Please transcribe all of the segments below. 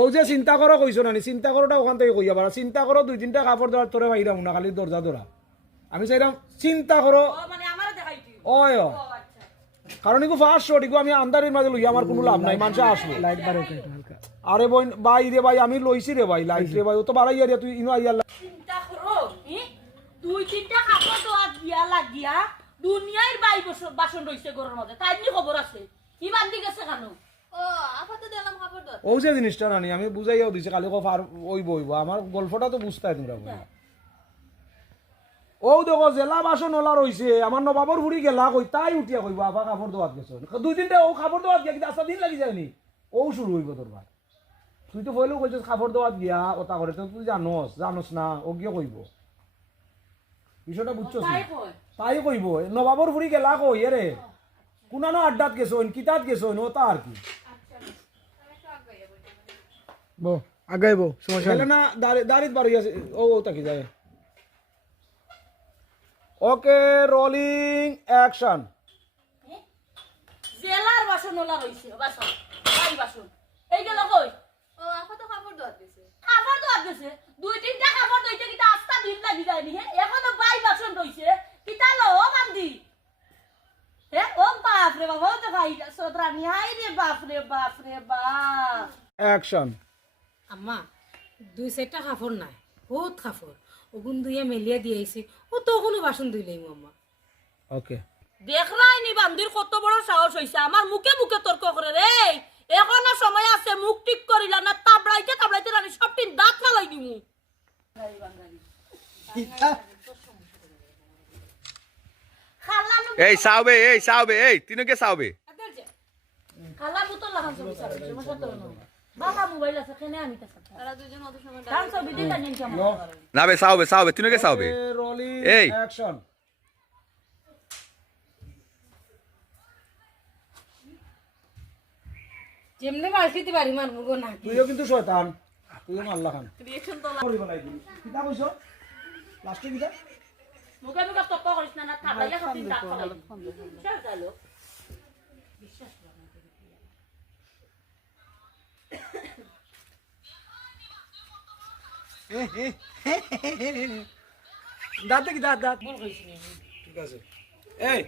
ও যে চিন্তা করো কইছো নানি চিন্তা করোটা ওখান থেকে কইয়া পারা চিন্তা করো 2-3টা কাপড় দেওয়ার তোরে বাইরাম না খালি দরজা ধরা আমি চাইলাম চিন্তা করো ওয় কারণ ইগো ফার্স্ট শট ইগো আমি আন্দারের মাঝে লইয়া আমার কোনো লাভ নাই মানুষ আসবে লাইট বাড়ো হালকা আরে বই ভাই রে ভাই আমি লইছি রে ভাই লাইট রে ভাই ও তো বাড়াই রে তুই ইনো আইয়া চিন্তা করো 2-3টা কাপড় তো আজ দিয়া লাগিয়া দুনিয়ার বাই বাসন রইছে ঘরের মধ্যে তাই নি খবর আছে কি বান্ধি গেছে কেন ও আপাতত দিলাম কাপড় দর ও যে জিনিসটা নানি আমি বুঝাইয়াও দিছি কালি কো ফার ওইব আমার গল্পটা তো বুঝতাই তোমরা বল ও দেখো জেলা বাসন ওলা রইছে আমার নবাবর ফুড়ি গেলা কই তাই উঠিয়া কইবা আবা কাপড় দোয়াত গেছ 2-3টা ও কাপড় দোয়াত গিয়া কিন্তু 8 দিন লাগি যায়নি ও শুরু হইব তোর ভাই তুই তো কইলো কইছিস কাপড় দোয়াত গিয়া ওটা করে তো তুই জানোস না ও গিয়ে কইব বিষয়টা বুঝছস তাই কইব নবাবর ফুড়ি গেলা কই রে কুনানো আড্ডাত গেছো কিতাত গেছো ওটা আর কি বো আগাইব সমস্যা হেলে না দাড়িত বাড়ি আছে ও তাকি যায় ওকে রোলিং অ্যাকশন জেলার বাসন ওলা রইছে বাসন বাই বাসন এই গেল কই ও আপাতত কাপড় দোয়াত গেছে 2-3টা কাপড় দইতে কিটা আস্তা দিন লাগি যায়নি হে এখনো বাই বাসন রইছে কিটা লো ও বান্দি হে ও বাপ রে বাবা ও তো ভাই সদরানি হাই রে বাপ রে বাপ অ্যাকশন আম্মা 2-4টা কাপড় নাই বহুত কাপড় ওগুন দুইয়া মেলিয়া দিয়ে আইছে ও তো কোনো বাসন ধুইলাই আম্মা ওকে দেখলাই নি বান্দির কত বড় সাহস হইছে আমার মুখে মুখে তর্ক করে রে এখনো সময় আছে মুখ ঠিক করিলা না তাবড়াইতে রানি সবটিন দাঁত ফালাই দিমু এই সাউবে এই তিনকে সাউবে খালা মুতো লাগান সব বিচার সমস্যা তো না বাবা মোবাইল আছে কেনে আমি তা তারা দুজন মত সময় ডান ছবি দিতা নিন কেমন না বে সাউবে তিনকে সাউবে রোলিং এই। অ্যাকশন যেমনে বালতিতে বাড়ি মারবো গো না তুইও কিন্তু শয়তান তুইও মারলা খান রিঅ্যাকশন তো করিব নাই দিবি কিটা কইছো লাস্টে কিটা মুখে মুখে তর্ক করিস না না থাকলে সবটিন দাঁত ফালাই চল চলো দাঁতে কি দাঁত ঠিক আছে এই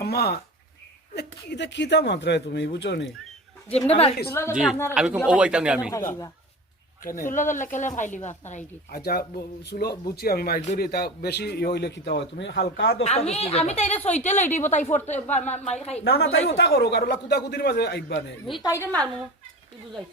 আম্মা এটা কিটা মাত্রায় তুমি বুঝছো নি যেমনে বালতি জি আমি ও আইতাম নি আমি কেন তুলো গলে কেলে খাইলিবা আপনারা আইডি আচ্ছা সুলো বুঝছি আমি মাইর ধরি এটা বেশি হইলে কিটা হয় তুমি হালকা দস্তা আমি দস্তি আমি তাইরে সইতে লই দিব তাই ফোরতে মাই খাই না তাই ওটা করো কারণ কুদা কুদির মাঝে আইবা নে আমি তাইরে মারমু তুই বুঝাইছ